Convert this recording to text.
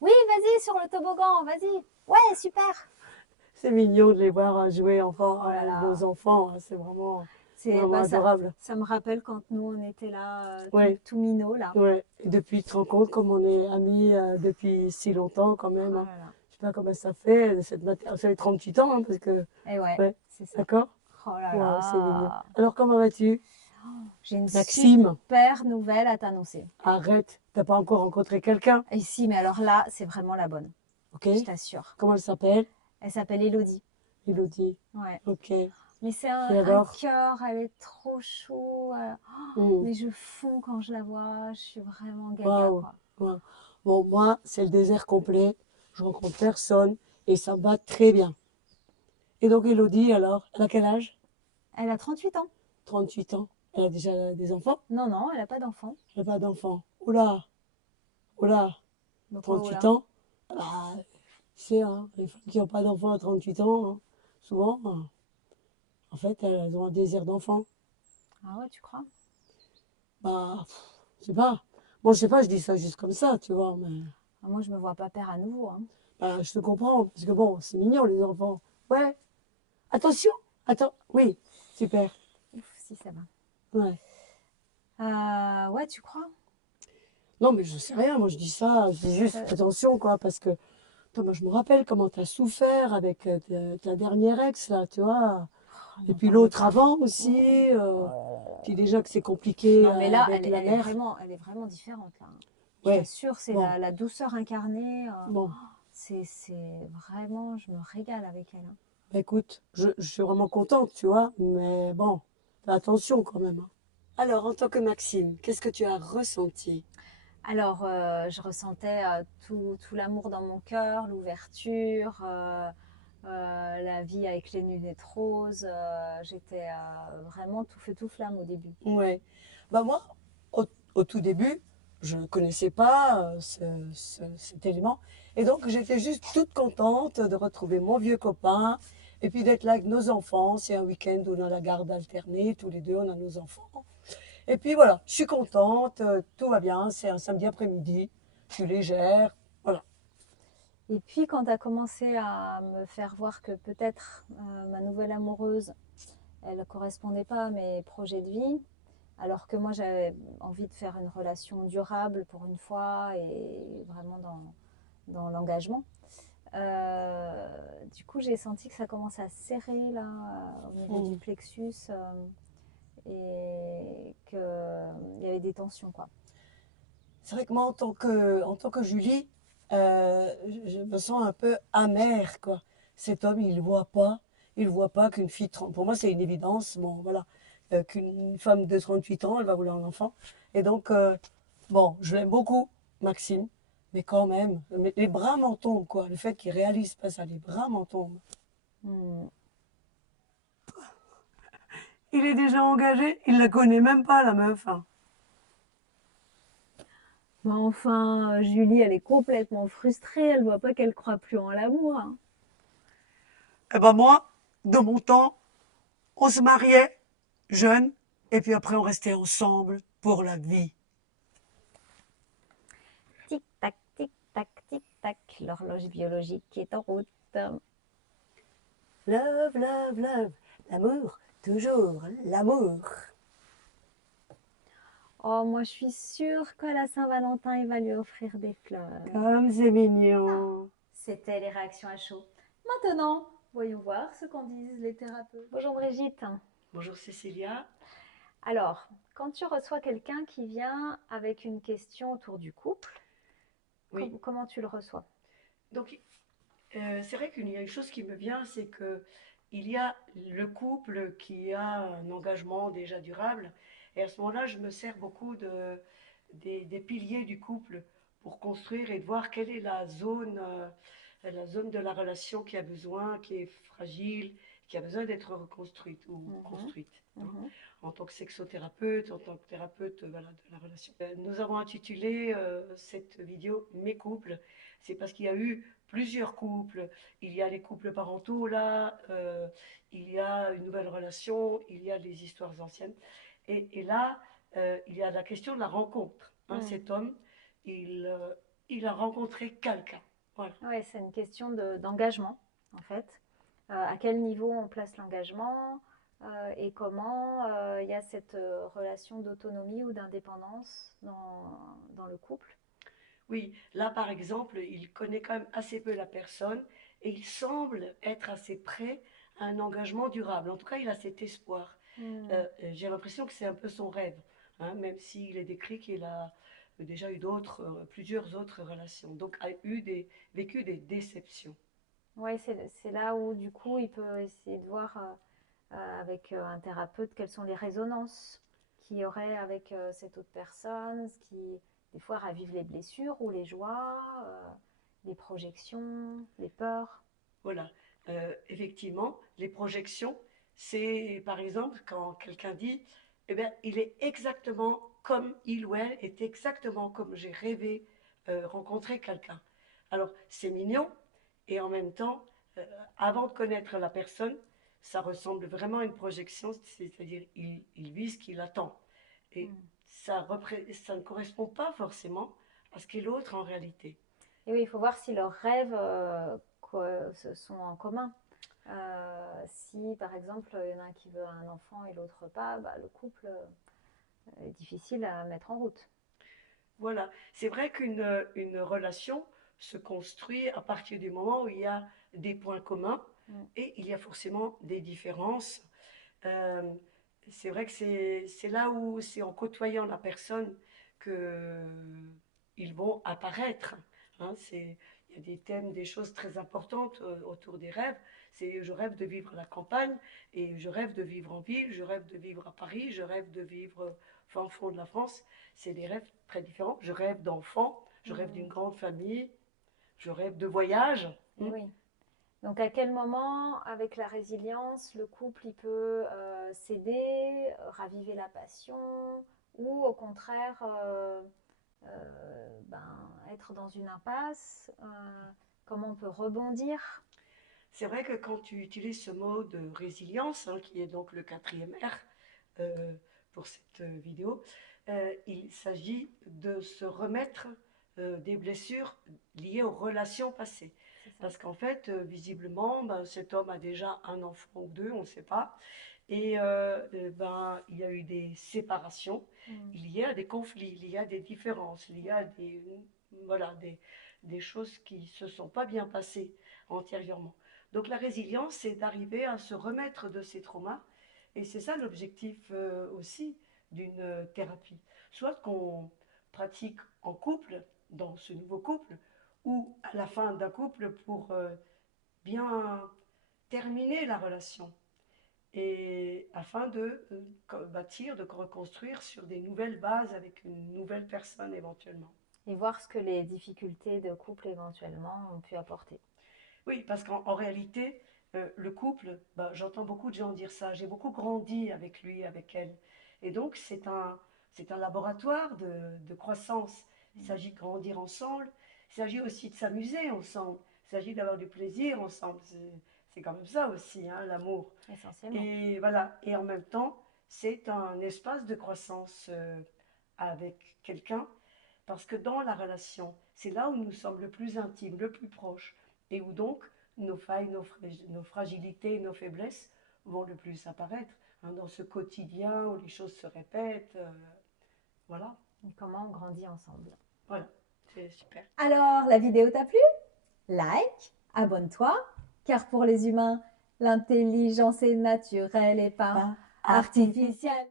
Oui, vas-y, sur le toboggan, vas-y. Ouais, super. C'est mignon de les voir jouer Oh là vos là. enfants, hein, c'est vraiment, C'est, vraiment bah, adorable. ça me rappelle quand nous, on était là, Ouais, tout minots, là. ouais. Et depuis, tu te rends compte comme on est amis depuis si longtemps quand même, Oh hein. là là. Je sais pas comment ça fait, ça fait 38 ans, hein, parce que, Et ouais, ouais, c'est ça. d'accord? Oh là Wow, c'est mignon. là. Alors, comment vas-tu? J'ai une Maxime, super nouvelle à t'annoncer. arrête, t'as pas encore rencontré quelqu'un, Et si, mais alors là, c'est vraiment la bonne. ok? Je t'assure. Comment elle s'appelle? Elle s'appelle Elodie. Elodie, Ouais. ok. Mais c'est Et un alors? cœur, elle est trop chou. Hmm, Mais je fonds quand je la vois. Je suis vraiment gaga, waouh, quoi. waouh. Bon, moi, c'est le désert complet, je rencontre personne et ça me va très bien. Et donc, Elodie, alors, elle a quel âge? Elle a 38 ans. 38 ans. Elle a déjà des enfants? Non, non, elle n'a pas d'enfant. Elle n'a pas d'enfants. Oula, oula, Pourquoi, oh 38 là? ans? Bah, tu sais, hein, les femmes qui n'ont pas d'enfants à 38 ans, hein, souvent, en fait, elles ont un désir d'enfant. Ah ouais, tu crois? Bah, je sais pas. Moi, je sais pas, je dis ça juste comme ça, tu vois, mais Ah, moi, je me vois pas père à nouveau, hein. bah, je te comprends, parce que bon, c'est mignon, les enfants. Ouais, attention, attends, oui, super, Ouf, si ça va. ouais. Ouais, tu crois? Non, mais je sais rien, moi, je dis ça, je dis juste Ça- attention, quoi, parce que, attends, moi, je me rappelle comment tu as souffert avec ta dernière ex, là, tu vois. Oh, Et n'en puis parle l'autre pas. avant Oh, aussi, oh là là puis là. déjà que c'est compliqué Non, mais là, avec la mère. elle est vraiment différente, là. Je Ouais, t'assure, c'est bon, la douceur incarnée. bon, C'est vraiment, je me régale avec elle, hein. bah, écoute, je suis vraiment contente, tu vois, mais bon, fais attention quand même, hein. Alors, en tant que Maxime, qu'est-ce que tu as ressenti? Alors, je ressentais tout l'amour dans mon cœur, l'ouverture, la vie avec les lunettes roses. J'étais vraiment tout feu, tout flamme au début. Ouais. Bah moi, au, au tout début, je ne connaissais pas cet élément. Et donc, j'étais juste toute contente de retrouver mon vieux copain et puis d'être là avec nos enfants. C'est un week-end où on a la garde alternée, tous les deux, on a nos enfants. Et puis voilà, je suis contente, tout va bien, c'est un samedi après-midi, je suis légère, voilà. Et puis, quand tu as commencé à me faire voir que peut-être ma nouvelle amoureuse, elle ne correspondait pas à mes projets de vie, alors que moi, j'avais envie de faire une relation durable pour une fois et vraiment dans l'engagement. Du coup, j'ai senti que ça commençait à serrer là, au niveau du Mm. plexus et qu'il y avait des tensions, quoi. C'est vrai que moi, en tant que Julie, je me sens un peu amère, quoi. Cet homme, il voit pas qu'une fille de 30, pour moi, c'est une évidence, bon, voilà, qu'une femme de 38 ans, elle va vouloir un enfant. Et donc, bon, je l'aime beaucoup, Maxime, mais quand même, les bras m'en tombent, quoi. Le fait qu'il réalise pas ça, les bras m'en tombent. Hmm. Il est déjà engagé, il la connaît même pas, la meuf, hein. Mais enfin, Julie, elle est complètement frustrée. Elle voit pas qu'elle croit plus en l'amour, hein. Eh ben moi, de mon temps, on se mariait jeune, et puis après on restait ensemble pour la vie. Tic-tac, tic-tac, tic-tac. L'horloge biologique est en route. Love, love, love, l'amour, toujours l'amour. Oh, moi, je suis sûre qu'à la Saint-Valentin, il va lui offrir des fleurs. Comme c'est mignon. C'était les réactions à chaud. Maintenant, voyons voir ce qu'en disent les thérapeutes. Bonjour Brigitte. Bonjour Cécilia. Alors, quand tu reçois quelqu'un qui vient avec une question autour du couple, Oui, comment tu le reçois? donc c'est vrai qu'il y a une chose qui me vient, c'est que il y a le couple qui a un engagement déjà durable, et à ce moment-là, je me sers beaucoup des piliers du couple pour construire et de voir quelle est la zone de la relation qui a besoin, qui est fragile, qui a besoin d'être reconstruite ou construite. En tant que sexothérapeute, en tant que thérapeute voilà, de la relation. Nous avons intitulé cette vidéo Mes couples. C'est parce qu'il y a eu plusieurs couples. Il y a les couples parentaux là, il y a une nouvelle relation, il y a les histoires anciennes. Et là, il y a la question de la rencontre. Cet homme, il a rencontré quelqu'un. Voilà. Ouais, c'est une question d'engagement, en fait. À quel niveau on place l'engagement et comment il y a cette relation d'autonomie ou d'indépendance dans le couple. Oui, là par exemple, il connaît quand même assez peu la personne et il semble être assez prêt à un engagement durable. En tout cas, il a cet espoir. J'ai l'impression que c'est un peu son rêve, hein, même s'il est décrit qu'il a déjà eu plusieurs autres relations, donc a vécu des déceptions. Oui, c'est là où du coup il peut essayer de voir avec un thérapeute quelles sont les résonances qu'il y aurait avec cette autre personne, ce qui des fois ravive les blessures ou les joies, les projections, les peurs. Voilà, effectivement, les projections, c'est par exemple quand quelqu'un dit, eh bien, il est exactement comme il ou elle est exactement comme j'ai rêvé rencontrer quelqu'un. Alors, c'est mignon et en même temps, euh, avant de connaître la personne, ça ressemble vraiment à une projection, c'est-à-dire il vit ce qu'il attend. Et ça ne correspond pas forcément à ce qu'est l'autre en réalité. Et oui, il faut voir si leurs rêves sont en commun. Si par exemple il y en a un qui veut un enfant et l'autre pas, bah, le couple est difficile à mettre en route. Voilà, c'est vrai une relation se construit à partir du moment où il y a des points communs et il y a forcément des différences. Euh, c'est vrai que c'est là où c'est en côtoyant la personne que ils vont apparaître. Hein, il y a des thèmes, des choses très importantes autour des rêves. C'est je rêve de vivre à la campagne et je rêve de vivre en ville, je rêve de vivre à Paris, je rêve de vivre fin fond de la France. C'est des rêves très différents. Je rêve d'enfants, je rêve d'une grande famille, je rêve de voyage. Oui. Donc à quel moment, avec la résilience, le couple il peut céder, raviver la passion, ou au contraire être dans une impasse, comment on peut rebondir. C'est vrai que quand tu utilises ce mot de résilience, hein, qui est donc le quatrième R pour cette vidéo, il s'agit de se remettre des blessures liées aux relations passées. Parce qu'en fait, visiblement, ben, cet homme a déjà un enfant ou deux, on ne sait pas. Et ben, il y a eu des séparations, il y a des conflits, il y a des différences, il y a voilà, des choses qui ne se sont pas bien passées antérieurement. Donc la résilience, c'est d'arriver à se remettre de ces traumas. Et c'est ça l'objectif aussi d'une thérapie. Soit qu'on pratique en couple, dans ce nouveau couple, ou à la fin d'un couple pour bien terminer la relation. Et afin de bâtir, de reconstruire sur des nouvelles bases avec une nouvelle personne éventuellement. Et voir ce que les difficultés de couple éventuellement ont pu apporter. Oui, parce qu'en réalité, le couple, bah, j'entends beaucoup de gens dire ça, j'ai beaucoup grandi avec lui, avec elle. Et donc, c'est un laboratoire de croissance. Il s'agit de grandir ensemble, il s'agit aussi de s'amuser ensemble, il s'agit d'avoir du plaisir ensemble. C'est quand même ça aussi, hein, l'amour. Essentiellement. Et voilà, et en même temps, c'est un espace de croissance avec quelqu'un, parce que dans la relation, c'est là où nous sommes le plus intimes, le plus proches et où donc nos failles, nos fragilités, nos faiblesses vont le plus apparaître, hein, dans ce quotidien où les choses se répètent. Voilà. Et comment on grandit ensemble. Voilà, c'est super. Alors, la vidéo t'a plu? Like, abonne-toi, car pour les humains, l'intelligence est naturelle et pas artificielle.